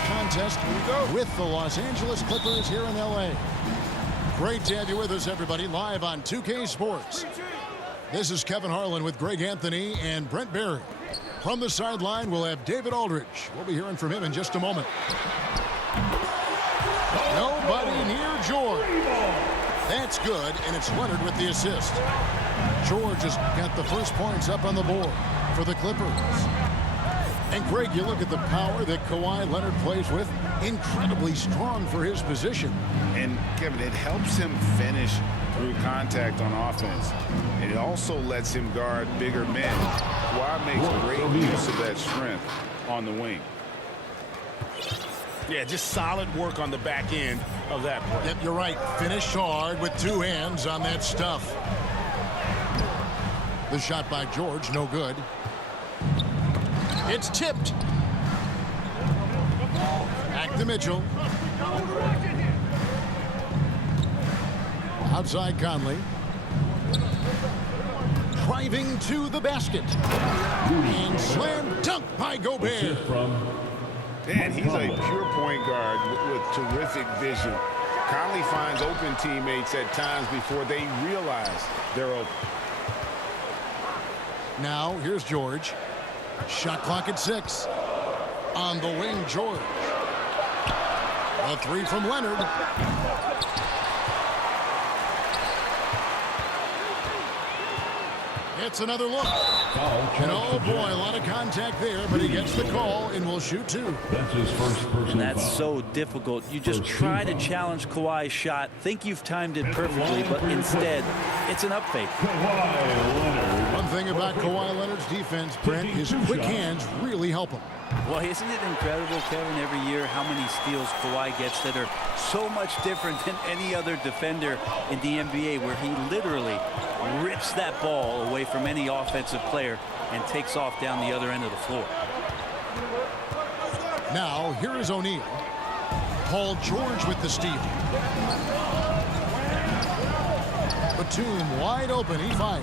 this contest with the Los Angeles Clippers here in L.A. Great to have you with us, everybody, live on 2K Sports. This is Kevin Harlan with Greg Anthony and Brent Barry. From the sideline, we'll have David Aldridge. We'll be hearing from him in just a moment. Nobody near George. That's good, and it's Leonard with the assist. George has got the first points up on the board for the Clippers. And Greg, you look at the power that Kawhi Leonard plays with, incredibly strong for his position. And Kevin, it helps him finish through contact on offense. And it also lets him guard bigger men. Kawhi makes great use of that strength on the wing. Yeah, just solid work on the back end of that play. Yep, you're right. Finish hard with two hands on that stuff. The shot by George, no good. It's tipped. Back to Mitchell. Outside Conley. Driving to the basket. And slam dunk by Gobert. And he's a pure point guard with terrific vision. Conley finds open teammates at times before they realize they're open. Now, here's George. Shot clock at 6. On the wing, George. A three from Leonard. It's another look. And oh boy, a lot of contact there, but he gets the call and will shoot two. That's his first personal And that's foul. so difficult. You just try to challenge Kawhi's shot, think you've timed it perfectly, but instead, it's an up fake. One thing about Kawhi Leonard's defense, Brent, his quick hands really help him. Well, isn't it incredible, Kevin, every year how many steals Kawhi gets that are so much different than any other defender in the NBA, where he literally rips that ball away from any offensive player and takes off down the other end of the floor. Now, here is O'Neal. Paul George with the steal. Batum wide open, he fires.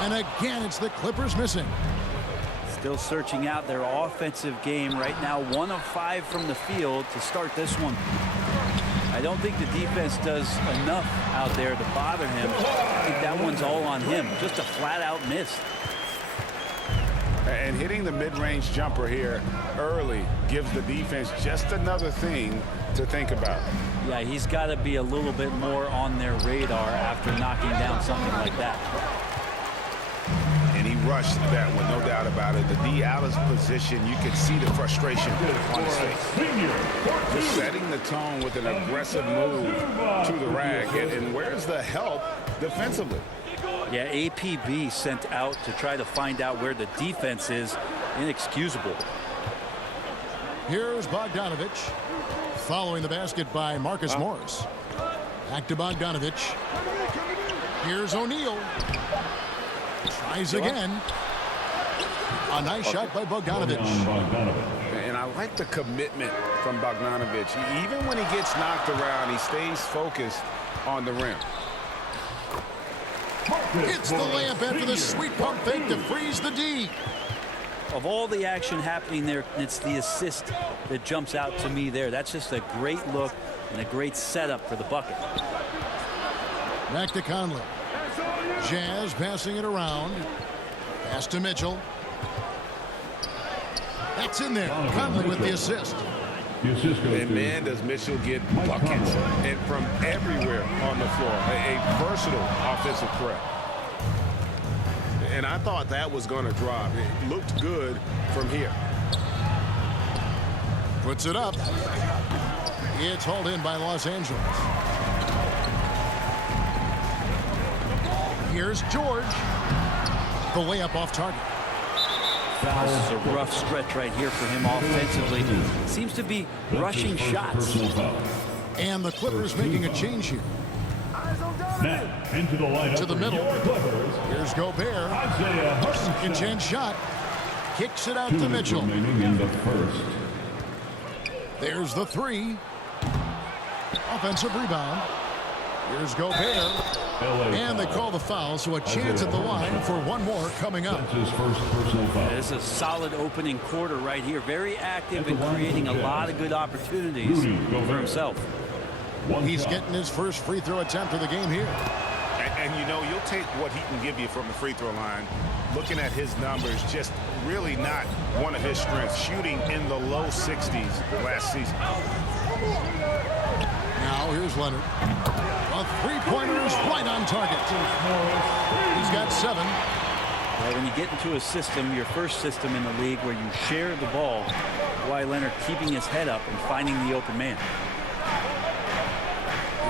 And again, it's the Clippers missing. Still searching out their offensive game right now. 1 of 5 from the field to start this one. I don't think the defense does enough out there to bother him. I think that one's all on him. Just a flat-out miss. And hitting the mid-range jumper here early gives the defense just another thing to think about. Yeah, he's got to be a little bit more on their radar after knocking down something like that. And he rushed that one, no doubt about it. The D out of position, you could see the frustration on his face. Just setting the tone with an aggressive move to the rack. And where's the help defensively? Yeah, APB sent out to try to find out where the defense is. Inexcusable. Here's Bogdanovich. Following the basket by Marcus Morris. Back to Bogdanovich. Here's O'Neal. Tries again. A nice shot by Bogdanovich. And I like the commitment from Bogdanovich. Even when he gets knocked around, he stays focused on the rim. Hits the layup after the sweet pump fake to freeze the D. Of all the action happening there, it's the assist that jumps out to me there. That's just a great look and a great setup for the bucket. Back to Conley. Jazz passing it around. Pass to Mitchell. That's in there. Conley with the assist. And man, does Mitchell get buckets and from everywhere on the floor. A versatile offensive threat. And I thought that was going to drop. It looked good from here. Puts it up. It's hauled in by Los Angeles. Here's George. The layup off target. This is a rough stretch right here for him offensively. Seems to be rushing shots. And the Clippers making a change here. Now, into the lineup To the middle. Here's Gobert. Second chance shot. Kicks it out to Mitchell. Remaining in the first. There's the three. Offensive rebound. Here's Gobert. And they call the foul, so a chance at the line for one more coming up. That's his first personal foul. This is a solid opening quarter right here. Very active and creating a lot of good opportunities for himself. He's getting his first free throw attempt of the game here. And you know, you'll take what he can give you from the free throw line. Looking at his numbers, just really not one of his strengths. Shooting in the low 60s last season. Now here's Leonard. A three-pointer is right on target. He's got 7. Well, when you get into a system, your first system in the league where you share the ball, Kawhi Leonard keeping his head up and finding the open man.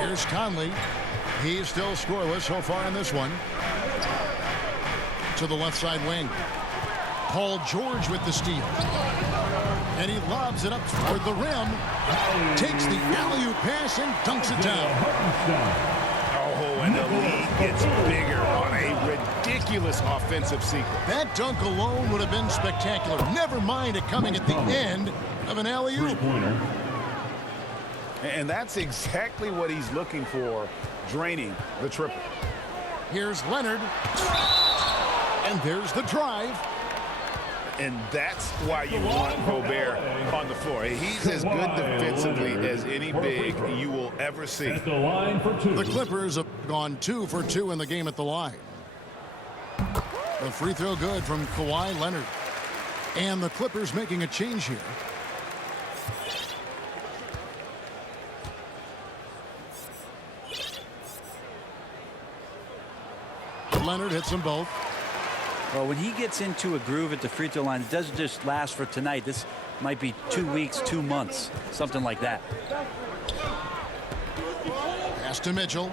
Here's Conley. He's still scoreless so far in this one. To the left side wing. Paul George with the steal. And he lobs it up toward the rim. Takes the alley-oop pass and dunks it down. Oh, and the lead gets bigger on a ridiculous offensive sequence. That dunk alone would have been spectacular. Never mind it coming at the end of an alley-oop. And that's exactly what he's looking for, draining the triple. Here's Leonard. And there's the drive. And that's why you want Gobert on the floor. He's as good defensively as any big you will ever see. At the line for 2. The Clippers have gone 2 for 2 in the game at the line. The free throw good from Kawhi Leonard. And the Clippers making a change here. Leonard hits them both. Well, when he gets into a groove at the free throw line, it doesn't just last for tonight. This might be 2 weeks, 2 months, something like that. Pass to Mitchell.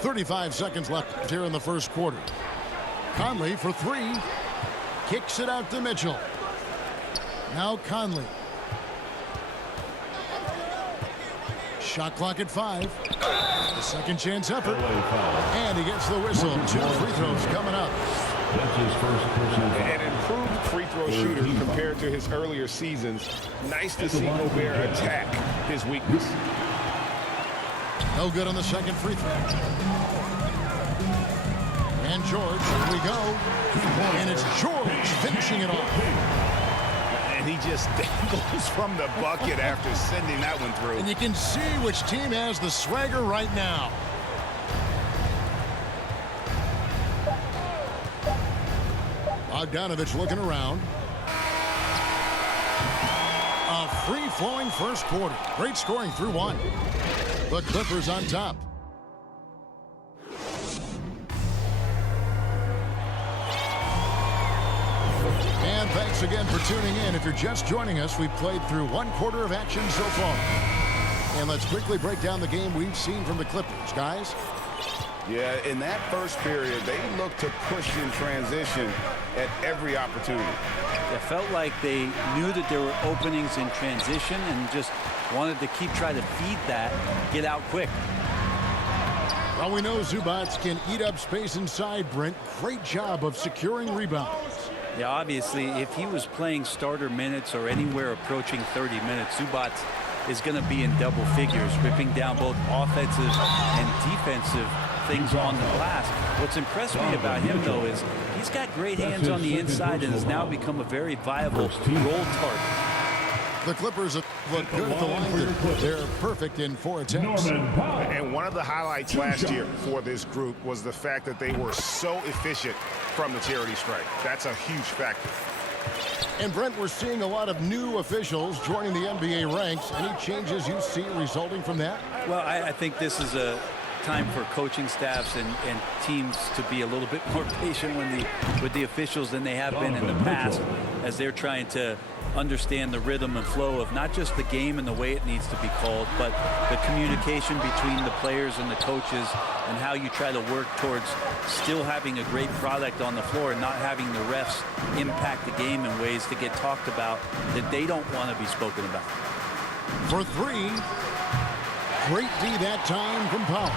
.35 seconds left here in the first quarter. Conley for 3. Kicks it out to Mitchell. Now Conley. Shot clock at 5. The second chance effort. And he gets the whistle. 2 free throws coming up. That's his first personal foul. An improved free throw shooter compared to his earlier seasons. Nice to see Gobert attack his weakness. No good on the second free throw. And George, here we go. And it's George finishing it off. And he just dangles from the bucket after sending that one through. And you can see which team has the swagger right now. Bogdanovich looking around. A free-flowing first quarter. Great scoring through one. The Clippers on top. And thanks again for tuning in. If you're just joining us, we've played through 1 quarter of action so far. And let's quickly break down the game we've seen from the Clippers, guys. Yeah, in that first period, they looked to push in transition at every opportunity. It felt like they knew that there were openings in transition and just wanted to keep trying to feed that, get out quick. Well, we know Zubac can eat up space inside, Brent. Great job of securing rebounds. Yeah, obviously, if he was playing starter minutes or anywhere approaching 30 minutes, Zubac is going to be in double figures, ripping down both offensive and defensive things on the glass. What's impressed me about him, though, is he's got great hands on the inside and has now become a very viable roll target. The Clippers have looked good at the line. They're perfect in 4 attempts. And one of the highlights last year for this group was the fact that they were so efficient from the charity stripe. That's a huge factor. And Brent, we're seeing a lot of new officials joining the NBA ranks. Any changes you see resulting from that? Well, I think this is a time for coaching staffs and teams to be a little bit more patient with the officials than they have been in the past, as they're trying to understand the rhythm and flow of not just the game and the way it needs to be called, but the communication between the players and the coaches and how you try to work towards still having a great product on the floor and not having the refs impact the game in ways to get talked about that they don't want to be spoken about. For 3. Great D that time from Powell.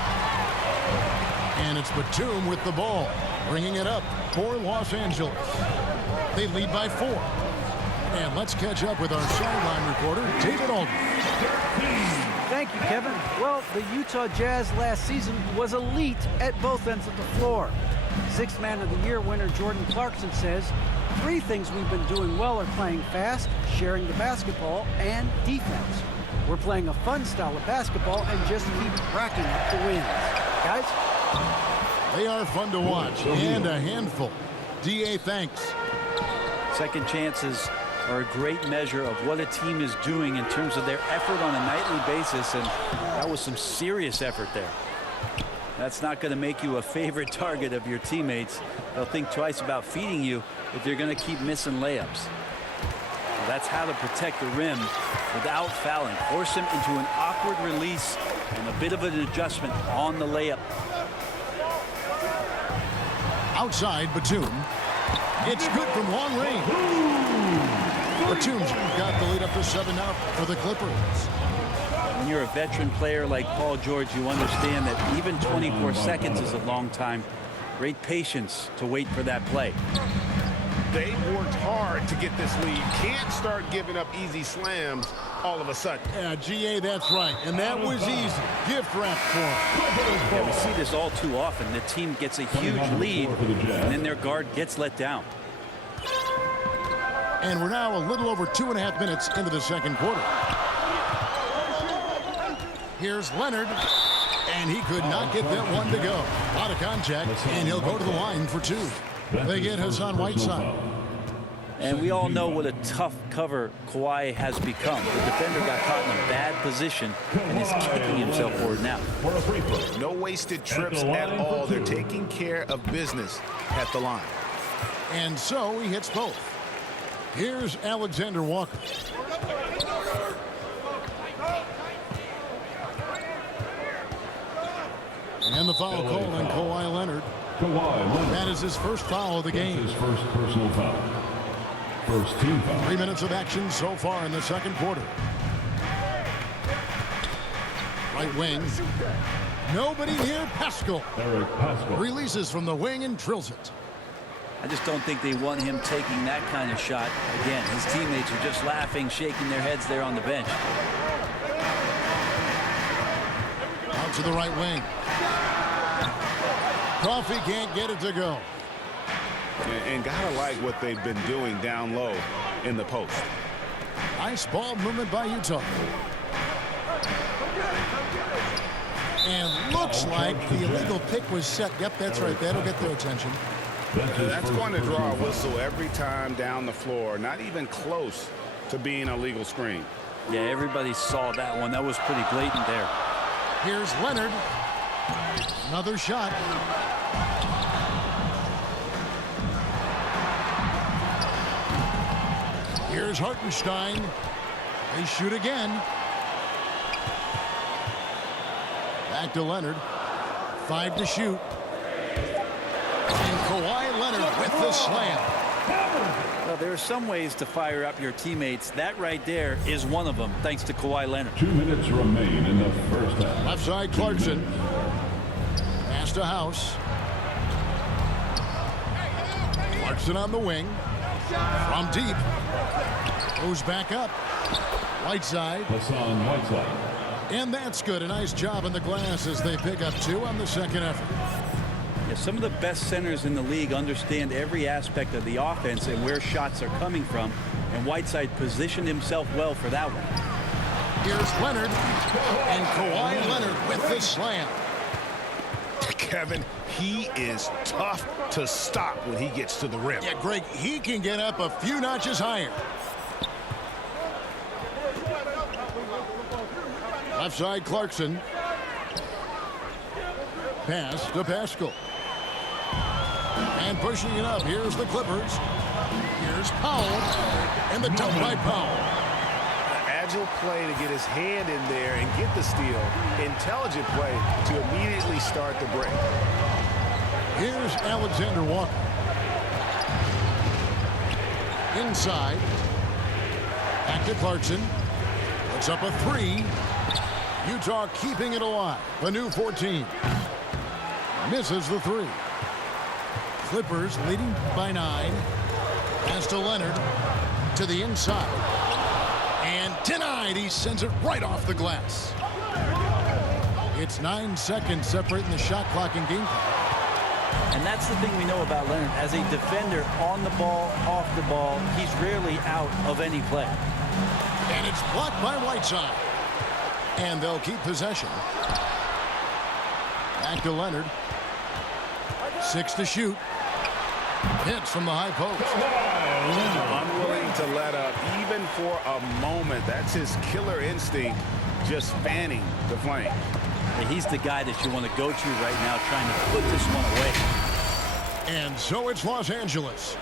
And it's Batum with the ball, bringing it up for Los Angeles. They lead by 4. And let's catch up with our sideline reporter, David Aldridge. Thank you, Kevin. Well, the Utah Jazz last season was elite at both ends of the floor. Sixth Man of the Year winner Jordan Clarkson says, 3 things we've been doing well are playing fast, sharing the basketball, and defense. We're playing a fun style of basketball and just keep racking up the wins. Guys? They are fun to watch and a handful. D.A., thanks. Second chances are a great measure of what a team is doing in terms of their effort on a nightly basis, and that was some serious effort there. That's not going to make you a favorite target of your teammates. They'll think twice about feeding you if you're going to keep missing layups. Well, that's how to protect the rim without fouling. Force him into an awkward release and a bit of an adjustment on the layup. Outside, Batum. It's good from long range. Batum's got the lead up to 7 now for the Clippers. When you're a veteran player like Paul George, you understand that even 24 seconds is a long time. Great patience to wait for that play. They worked hard to get this lead. Can't start giving up easy slams all of a sudden. Yeah, G.A., that's right. And that was easy. Gift wrap for him. Yeah, we see this all too often. The team gets a huge lead, and then their guard gets let down. And we're now a little over 2.5 minutes into the second quarter. Here's Leonard, and he could not get that one to go. Out of contact, and he'll go to the line for 2. They get Hassan Whiteside. And we all know what a tough cover Kawhi has become. The defender got caught in a bad position and is kicking himself forward now. No wasted trips at all. They're taking care of business at the line. And so he hits both. Here's Alexander Walker. And the foul called on Kawhi Leonard. That is his first foul of the game. His first personal foul. First team foul. 3 minutes of action so far in the second quarter. Right wing. Nobody near Pascal. Eric Pascal. Releases from the wing and drills it. I just don't think they want him taking that kind of shot. Again, his teammates are just laughing, shaking their heads there on the bench. Out to the right wing. Coffee can't get it to go. And gotta like what they've been doing down low in the post. Nice ball movement by Utah. And looks like the illegal pick was set. Yep, that's right. That'll get their attention. That's going to draw a whistle every time down the floor. Not even close to being a legal screen. Yeah, everybody saw that one. That was pretty blatant there. Here's Leonard. Another shot. Here's Hartenstein. They shoot again. Back to Leonard. 5 to shoot. And Kawhi Leonard with the slam. Well, there are some ways to fire up your teammates. That right there is one of them, thanks to Kawhi Leonard. 2 minutes remain in the first half. Left side, Clarkson. Pass to House. Clarkson on the wing. From deep. Goes back up. Whiteside. Hassan Whiteside. And that's good. A nice job in the glass as they pick up 2 on the second effort. Yeah, some of the best centers in the league understand every aspect of the offense and where shots are coming from. And Whiteside positioned himself well for that one. Here's Leonard. And Kawhi Leonard with the slam. Kevin, he is tough to stop when he gets to the rim. Yeah, Greg, he can get up a few notches higher. Left side, Clarkson. Pass to Pascal. And pushing it up. Here's the Clippers. Here's Powell. And the dunk by Powell. Agile play to get his hand in there and get the steal. Intelligent play to immediately start the break. Here's Alexander Walker. Inside. Back to Clarkson. Puts up a 3. Utah keeping it alive. The new 14. Misses the 3. Clippers leading by 9. Pass to Leonard. To the inside. And denied. He sends it right off the glass. It's 9 seconds separating the shot clock and game clock. And that's the thing we know about Leonard. As a defender, on the ball, off the ball, he's rarely out of any play. And it's blocked by Whiteside. And they'll keep possession. Back to Leonard. 6 to shoot. Hits from the high post. Unwilling to let up even for a moment. That's his killer instinct, just fanning the flame. He's the guy that you want to go to right now, trying to put this one away. And so it's Los Angeles,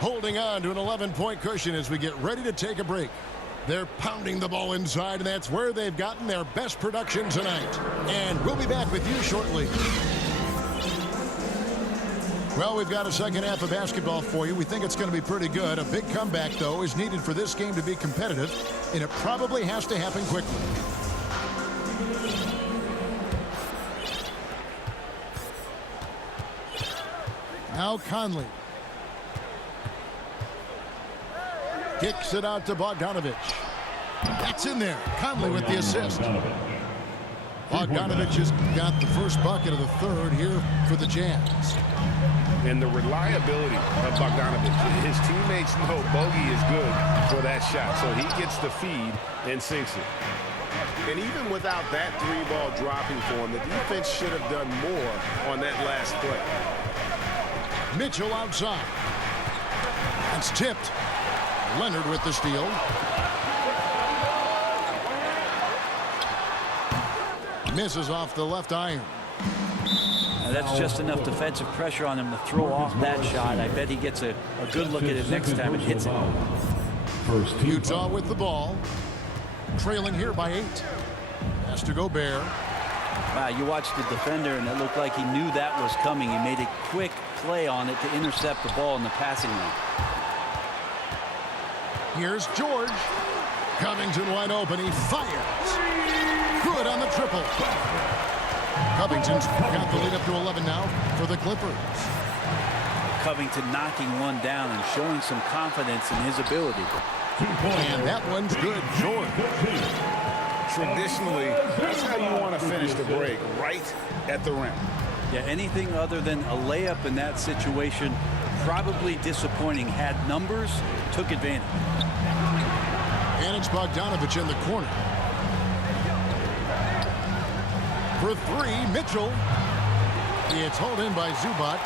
holding on to an 11-point cushion as we get ready to take a break. They're pounding the ball inside, and that's where they've gotten their best production tonight. And we'll be back with you shortly. Well, we've got a second half of basketball for you. We think it's going to be pretty good. A big comeback, though, is needed for this game to be competitive, and it probably has to happen quickly. Now Conley. Kicks it out to Bogdanovic. That's in there. Conley with the assist. Bogdanovic has got the first bucket of the third here for the Jazz. And the reliability of Bogdanovic. His teammates know Bogey is good for that shot, so he gets the feed and sinks it. And even without that three-ball dropping for him, the defense should have done more on that last play. Mitchell outside. That's tipped. Leonard with the steal. Misses off the left iron. Now that's just enough defensive pressure on him to throw off that shot. I bet he gets a good look at it next time and hits it. Utah with the ball. Trailing here by 8. Has to Gobert. Wow, you watched the defender, and it looked like he knew that was coming. He made a quick play on it to intercept the ball in the passing lane. Here's George. Covington wide open. He fires. Good on the triple. Covington's got the lead up to 11 now for the Clippers. Covington knocking one down and showing some confidence in his ability. And that one's good. George. Traditionally, that's how you want to finish the break, right at the rim. Yeah, anything other than a layup in that situation, probably disappointing. Had numbers, took advantage. And it's Bogdanovic in the corner. For 3, Mitchell. It's hauled in by Zubac.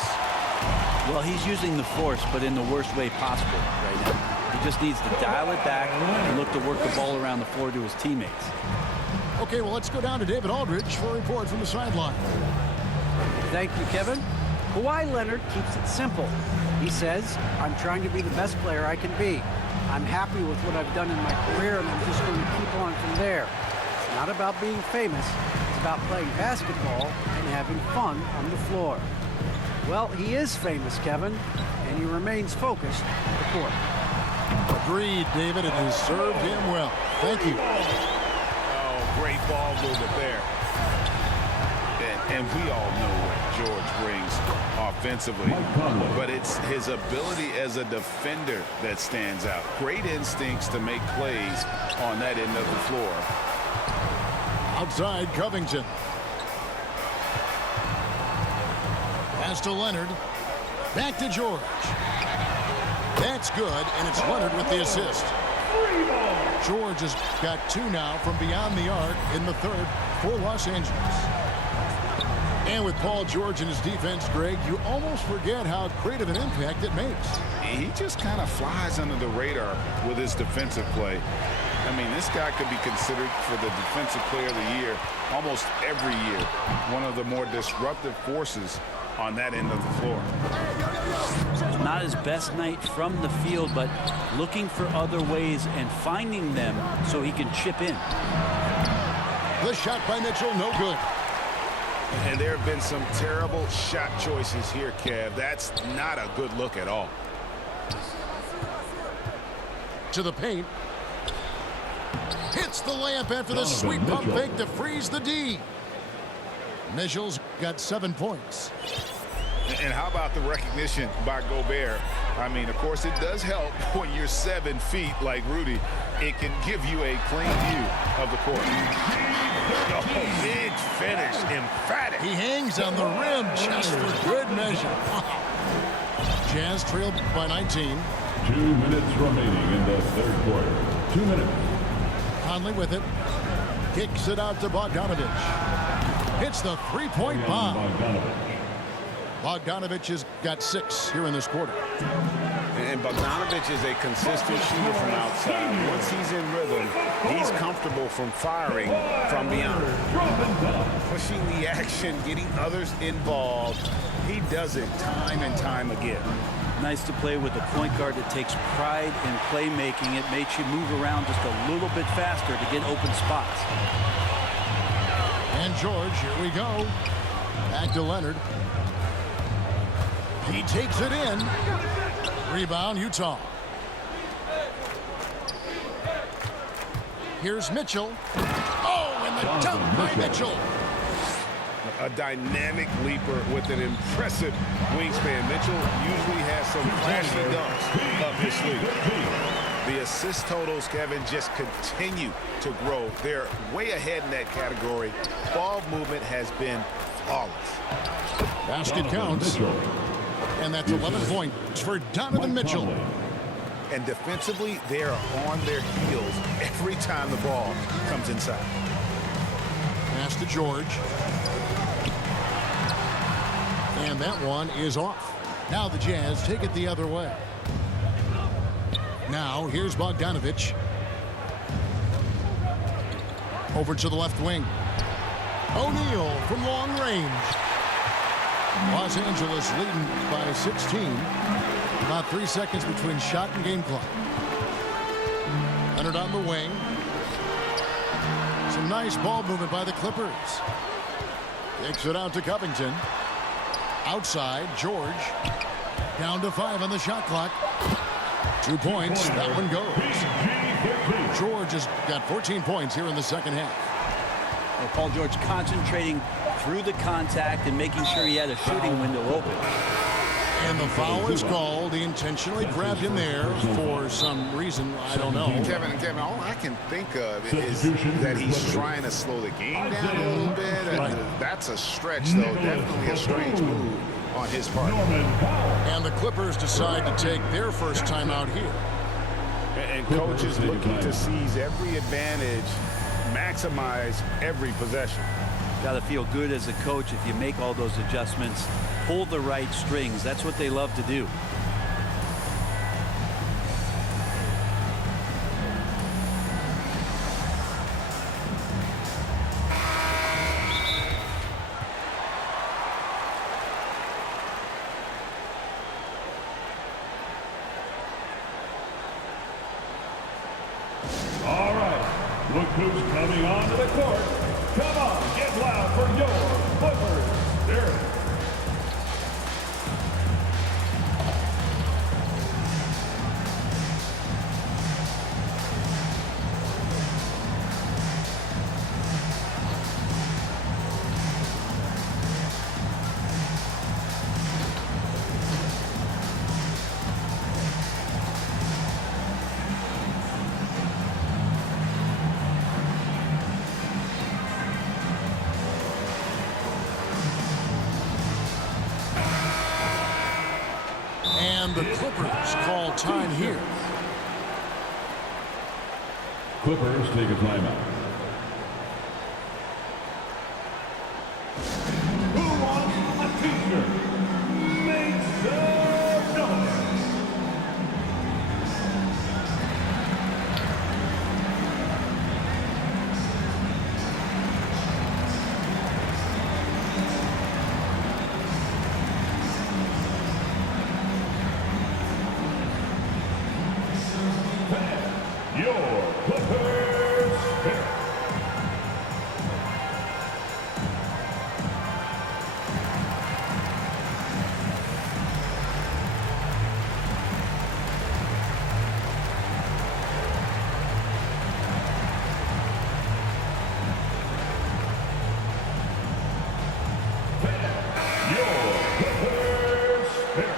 Well, he's using the force, but in the worst way possible right now. He just needs to dial it back and look to work the ball around the floor to his teammates. Okay, well, let's go down to David Aldridge for a report from the sideline. Thank you, Kevin. Kawhi Leonard keeps it simple. He says, I'm trying to be the best player I can be. I'm happy with what I've done in my career, and I'm just going to keep on from there. It's not about being famous. It's about playing basketball and having fun on the floor. Well, he is famous, Kevin, and he remains focused on the court. Agreed, David. It has served him well. Thank you. Oh, great ball movement there. And we all know what George brings offensively, but it's his ability as a defender that stands out. Great instincts to make plays on that end of the floor. Outside, Covington. Pass to Leonard. Back to George. That's good, and it's Leonard with the assist. George has got 2 now from beyond the arc in the third for Los Angeles. And with Paul George and his defense, Greg, you almost forget how great of an impact it makes. He just kind of flies under the radar with his defensive play. I mean, this guy could be considered for the Defensive Player of the Year almost every year. One of the more disruptive forces on that end of the floor. Not his best night from the field, but looking for other ways and finding them so he can chip in. The shot by Mitchell, no good. And there have been some terrible shot choices here, Kev. That's not a good look at all. To the paint. Hits the layup after the sweet pump fake to freeze the D. Mitchell's got 7 points. And how about the recognition by Gobert? I mean, of course, it does help when you're 7 feet like Rudy. It can give you a clean view of the court. Oh, big finish, emphatic. He hangs on the rim just for good measure. Jazz trailed by 19. 2 minutes remaining in the third quarter. 2 minutes. Conley with it. Kicks it out to Bogdanovich. Hits the three-point bomb. Bogdanovich has got 6 here in this quarter. And Bogdanovich is a consistent shooter from outside. Once he's in rhythm, he's comfortable from firing from beyond. Pushing the action, getting others involved. He does it time and time again. Nice to play with a point guard that takes pride in playmaking. It makes you move around just a little bit faster to get open spots. And George, here we go. Back to Leonard. He takes it in. Rebound, Utah. Here's Mitchell. Oh, and the dunk by Mitchell. A dynamic leaper with an impressive wingspan. Mitchell usually has some flashy dunks up his sleeve. The assist totals, Kevin, just continue to grow. They're way ahead in that category. Ball movement has been flawless. Basket counts. And that's 11 points for Donovan Mitchell. And defensively, they are on their heels every time the ball comes inside. Pass to George. And that one is off. Now the Jazz take it the other way. Now here's Bogdanovich. Over to the left wing. O'Neal from long range. Los Angeles leading by 16. About 3 seconds between shot and game clock. Leonard on the wing. Some nice ball movement by the Clippers. Takes it out to Covington. Outside, George. Down to 5 on the shot clock. 2 points. That one goes. George has got 14 points here in the second half. Well, Paul George concentrating through the contact and making sure he had a shooting window open. And the foul is called. He intentionally grabbed him there for some reason. I don't know. Kevin, all I can think of is that he's trying to slow the game down a little bit. Right. That's a stretch, though. Definitely a strange move on his part. And the Clippers decide to take their first timeout here. And coach is looking to seize every advantage, maximize every possession. Got to feel good as a coach if you make all those adjustments. Pull the right strings. That's what they love to do. All right, look who's coming onto the court. Come on, get loud for your Clippers. Derek. And the Clippers call time here. Clippers take a timeout. Who wants a t-shirt? Make some noise. Your Clippers pick. Your Clippers pick.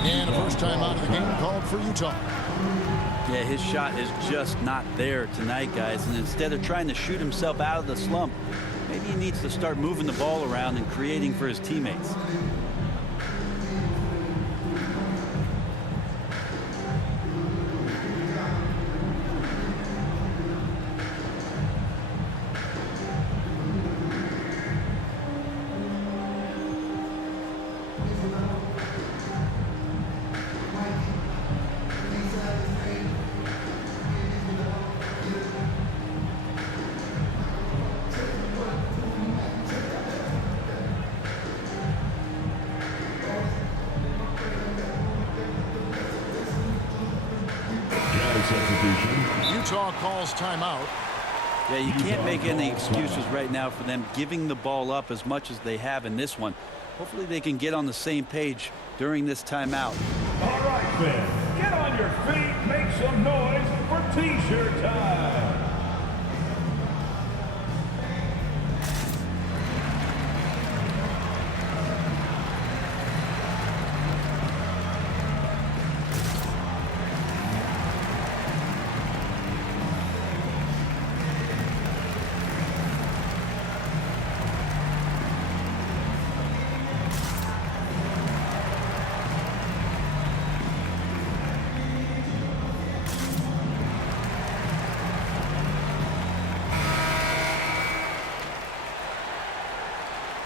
And a first time out of the game called for Utah. Yeah, his shot is just not there tonight, guys. And instead of trying to shoot himself out of the slump, maybe he needs to start moving the ball around and creating for his teammates. Utah calls timeout. Yeah, you can't make any excuses right now for them giving the ball up as much as they have in this one. Hopefully they can get on the same page during this timeout. All right, fans, get on your feet, make some noise for T-shirt time.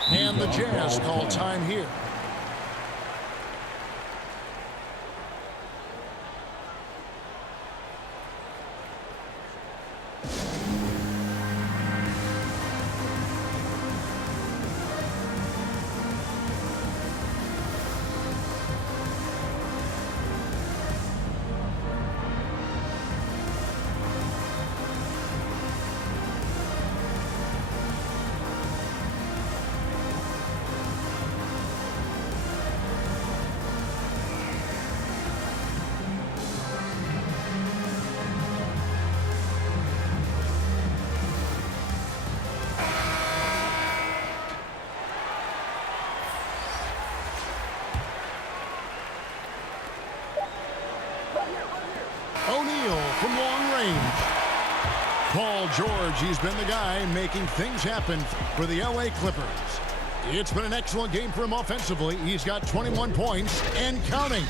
And the Jazz call time here. O'Neal from long range. Paul George, he's been the guy making things happen for the LA Clippers. It's been an excellent game for him offensively. He's got 21 points and counting.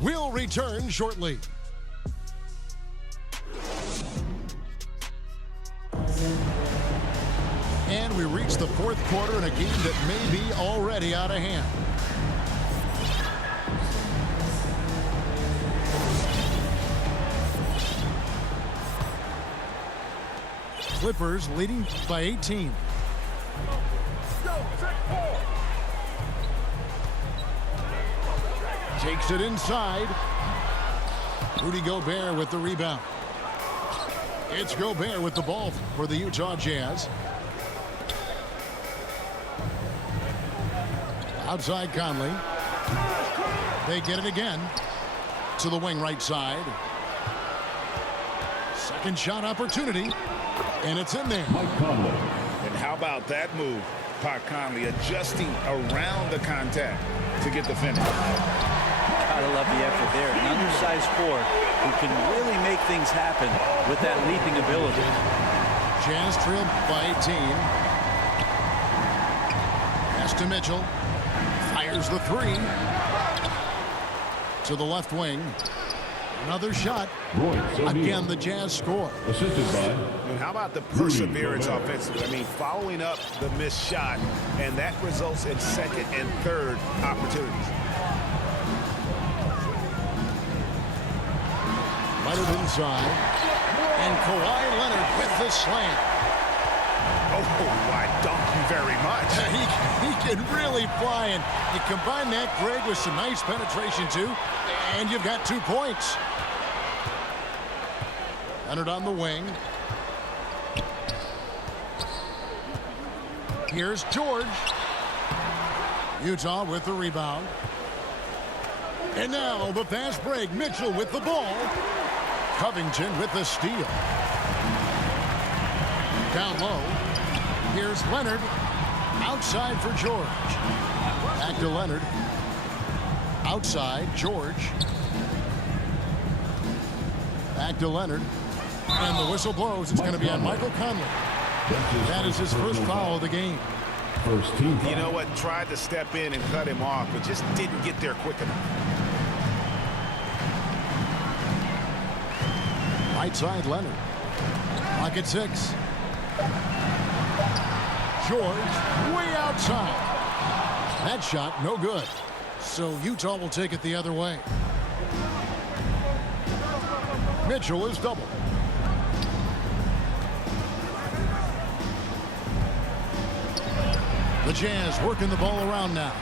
We'll return shortly. And we reach the fourth quarter in a game that may be already out of hand. Clippers leading by 18. Takes it inside. Rudy Gobert with the rebound. It's Gobert with the ball for the Utah Jazz. Outside Conley. They get it again to the wing right side. Second shot opportunity. And it's in there. Mike Conley. And how about that move? Pat Conley adjusting around the contact to get the finish. Gotta love the effort there. An undersized forward who can really make things happen with that leaping ability. Jazz trailed by 18. Pass to Mitchell. Fires the three. To the left wing. Another shot. Again, the Jazz score. Assisted by. And how about the perseverance offensively? I mean, following up the missed shot, and that results in second and third opportunities. Leonard inside. And Kawhi Leonard with the slam. Oh, I thank you very much. He can really fly, and you combine that, Greg, with some nice penetration, too, and you've got 2 points. Leonard on the wing. Here's George. Utah with the rebound. And now the fast break. Mitchell with the ball. Covington with the steal. Down low. Here's Leonard. Outside for George. Back to Leonard. Outside, George. Back to Leonard. And the whistle blows. It's going to be on Michael Conley. That is his first foul of the game. First team foul. You know what? Tried to step in and cut him off, but just didn't get there quick enough. Right side, Leonard. Clock at 6. George way outside. That shot, no good. So Utah will take it the other way. Mitchell is doubled. The Jazz working the ball around now.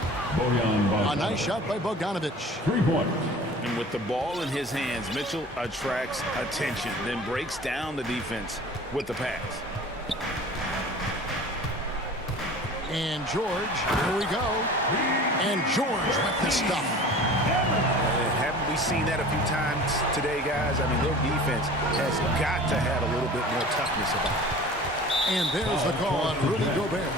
A nice shot by Bogdanovic. 3 points. And with the ball in his hands, Mitchell attracts attention, then breaks down the defense with the pass. And George, here we go. And George with the stuff. Haven't we seen that a few times today, guys? I mean, their defense has got to have a little bit more toughness about it. And there's the call on Rudy Gobert.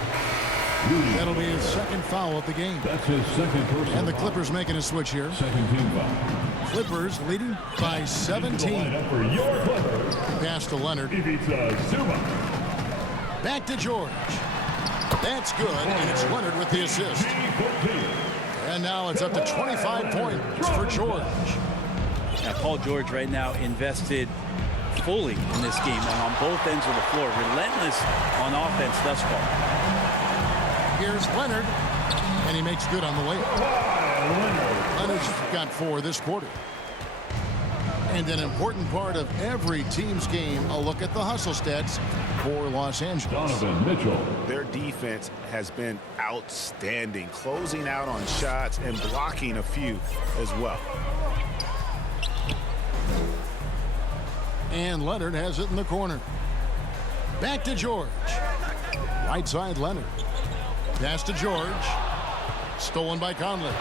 That'll be his second foul of the game. That's his second personal And the foul. Clippers making a switch here. Second team foul. Clippers leading by 17. Line up for your Clippers. Pass to Leonard. Ivica Zubac. Back to George. That's good, and it's Leonard with the assist. And now it's up to 25 points for George. Now, Paul George right now invested fully in this game and on both ends of the floor. Relentless on offense thus far. Here's Leonard, and he makes good on the layup. Leonard's got 4 this quarter. And an important part of every team's game, a look at the hustle stats for Los Angeles. Donovan Mitchell. Their defense has been outstanding, closing out on shots and blocking a few as well. And Leonard has it in the corner. Back to George. Right side, Leonard. Pass to George. Stolen by Conley.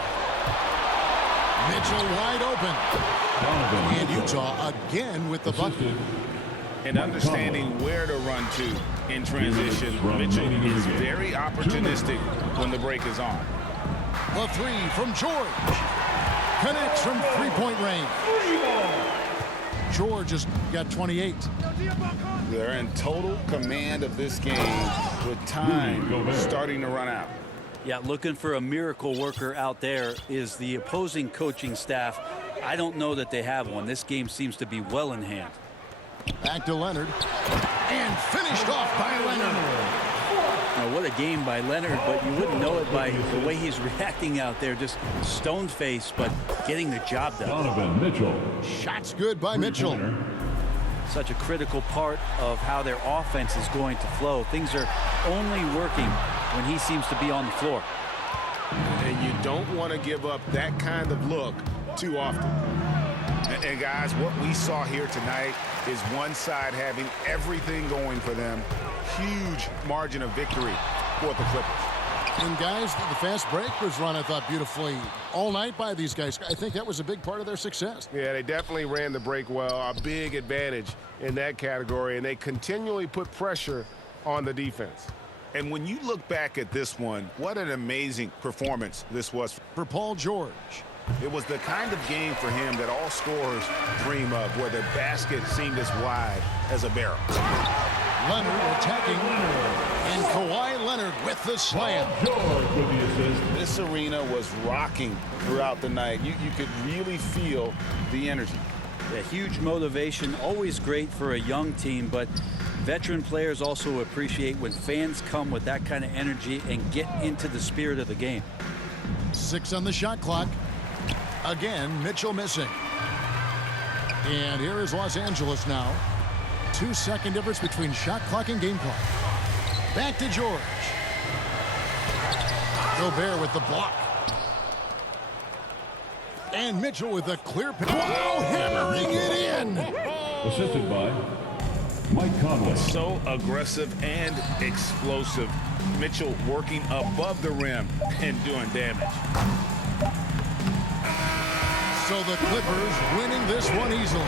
Mitchell wide open. Donovan And Mitchell. Utah again with the bucket. Assisted. And understanding where to run to in transition, Mitchell is very opportunistic when the break is on. The 3 from George. Connects from three-point range. George has got 28. They're in total command of this game with time starting to run out. Yeah, looking for a miracle worker out there is the opposing coaching staff. I don't know that they have one. This game seems to be well in hand. Back to Leonard. And finished off by Leonard. Now, what a game by Leonard, but you wouldn't know it by the way he's reacting out there. Just stone-faced, but getting the job done. Donovan Mitchell. Shots good by Mitchell. Such a critical part of how their offense is going to flow. Things are only working when he seems to be on the floor. And you don't want to give up that kind of look too often. And guys, what we saw here tonight is one side having everything going for them. Huge margin of victory for the Clippers. And guys, the fast break was run, I thought, beautifully all night by these guys. I think that was a big part of their success. Yeah, they definitely ran the break well. A big advantage in that category, and they continually put pressure on the defense. And when you look back at this one, what an amazing performance this was. For Paul George. It was the kind of game for him that all scorers dream of, where the basket seemed as wide as a barrel. Leonard attacking. And Kawhi Leonard with the slam. George with the assist. This arena was rocking throughout the night. You could really feel the energy. A huge motivation, always great for a young team, but veteran players also appreciate when fans come with that kind of energy and get into the spirit of the game. 6 on the shot clock. Again, Mitchell missing. And here is Los Angeles now. 2-second difference between shot clock and game clock. Back to George. Gobert with the block. And Mitchell with a clear pass. Wow, hammering it in. Assisted by Mike Conley. So aggressive and explosive. Mitchell working above the rim and doing damage. So the Clippers winning this one easily.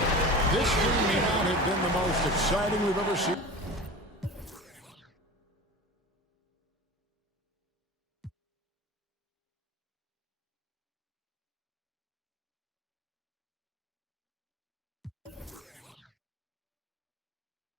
This game may not have been the most exciting we've ever seen.